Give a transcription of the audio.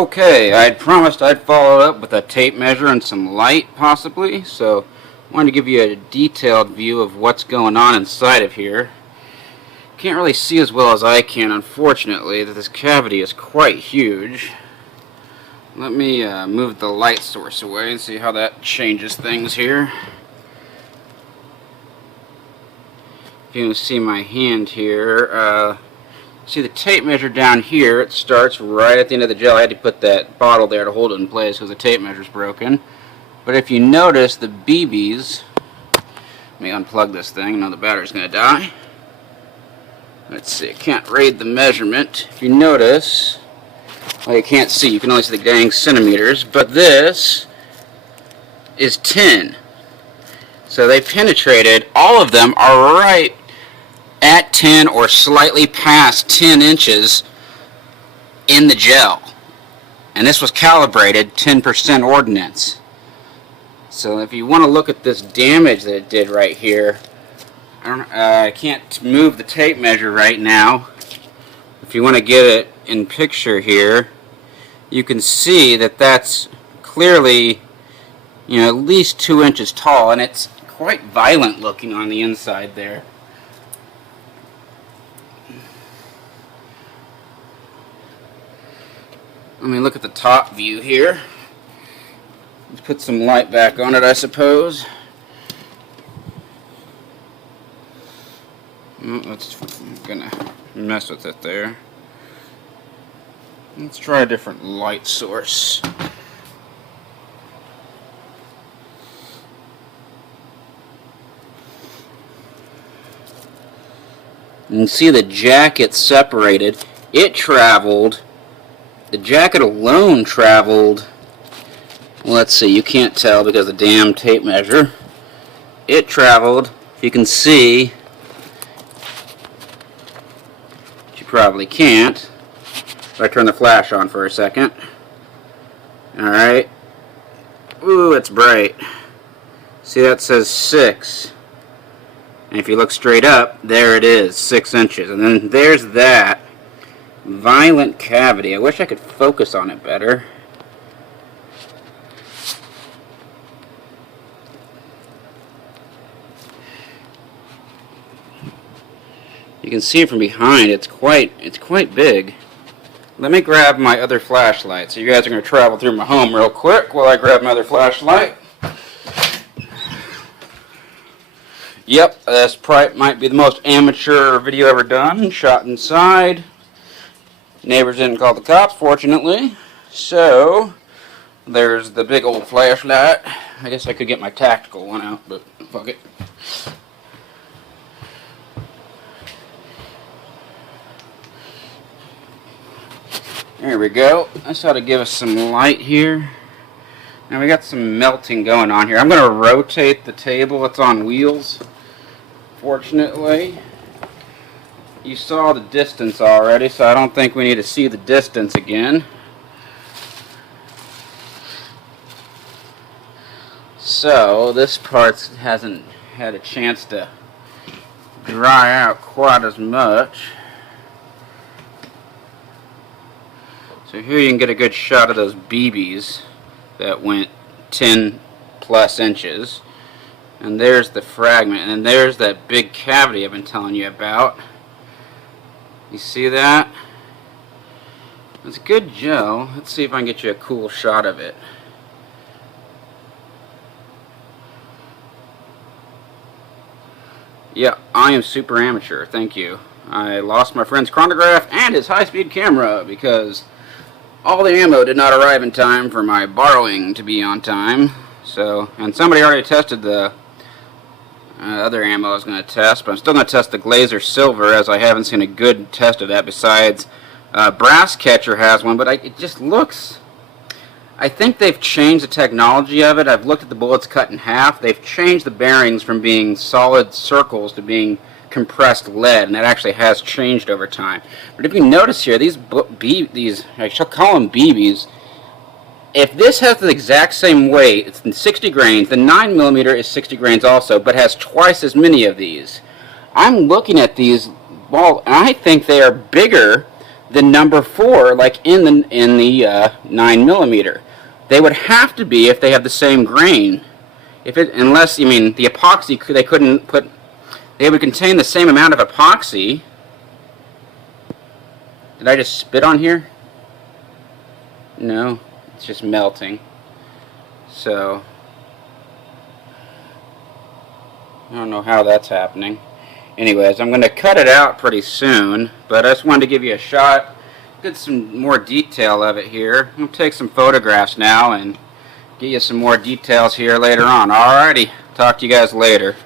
Okay, I'd promised I'd follow up with a tape measure and some light, possibly, so I wanted to give you a detailed view of what's going on inside of here. Can't really see as well as I can, unfortunately, that this cavity is quite huge. Let me move the light source away and see how that changes things here. If you can see my hand here, see the tape measure down here, it starts right at the end of the gel. I had to put that bottle there to hold it in place because the tape measure's broken. But if you notice the BBs, let me unplug this thing, I know the battery's going to die. Let's see, I can't read the measurement. If you notice, well, you can't see, you can only see the dang centimeters, but this is 10. So they penetrated, all of them are right at 10 or slightly past 10 inches in the gel. And this was calibrated 10% ordnance. So if you want to look at this damage that it did right here, I can't move the tape measure right now. If you want to get it in picture here, you can see that that's clearly, at least 2 inches tall, and it's quite violent looking on the inside there. Let me look at the top view here. Let's put some light back on it, I suppose. I'm gonna mess with it there. Let's try a different light source. You can see the jacket separated. It traveled. The jacket alone traveled, well, let's see, you can't tell because of the damn tape measure. It traveled, you can see, but you probably can't. If I turn the flash on for a second. Alright. Ooh, it's bright. See, that says 6. And if you look straight up, there it is, 6 inches. And then there's that violent cavity. I wish I could focus on it better. You can see it from behind. It's quite big. Let me grab my other flashlight. So you guys are going to travel through my home real quick while I grab my other flashlight. Yep, this might be the most amateur video ever done. Shot inside. Neighbors didn't call the cops, fortunately. So, there's the big old flashlight. I guess I could get my tactical one out, but fuck it. There we go. This ought to give us some light here. Now we got some melting going on here. I'm going to rotate the table. It's on wheels, fortunately. You saw the distance already, so I don't think we need to see the distance again. So, this part hasn't had a chance to dry out quite as much. So here you can get a good shot of those BBs that went 10 plus inches. And there's the fragment, and then there's that big cavity I've been telling you about. You see that? It's good gel. Let's see if I can get you a cool shot of it. Yeah, I am super amateur. Thank you. I lost my friend's chronograph and his high-speed camera because all the ammo did not arrive in time for my borrowing to be on time. So, and somebody already tested the other ammo I was going to test, but I'm still going to test the Glazer Silver, as I haven't seen a good test of that. Besides, Brass Catcher has one, but it just looks, I think they've changed the technology of it. I've looked at the bullets cut in half. They've changed the bearings from being solid circles to being compressed lead, and that actually has changed over time. But if you notice here, these I shall call them BBs, if this has the exact same weight, it's in 60 grains, the 9mm is 60 grains also, but has twice as many of these. I'm looking at these balls, and I think they are bigger the number 4, like in the 9mm. They would have to be if they have the same grain. Unless, I mean, the epoxy, they couldn't put, they would contain the same amount of epoxy. Did I just spit on here? No, it's just melting. So, I don't know how that's happening. Anyways, I'm going to cut it out pretty soon, but I just wanted to give you a shot, get some more detail of it here. I'm going to take some photographs now and get you some more details here later on. Alrighty, talk to you guys later.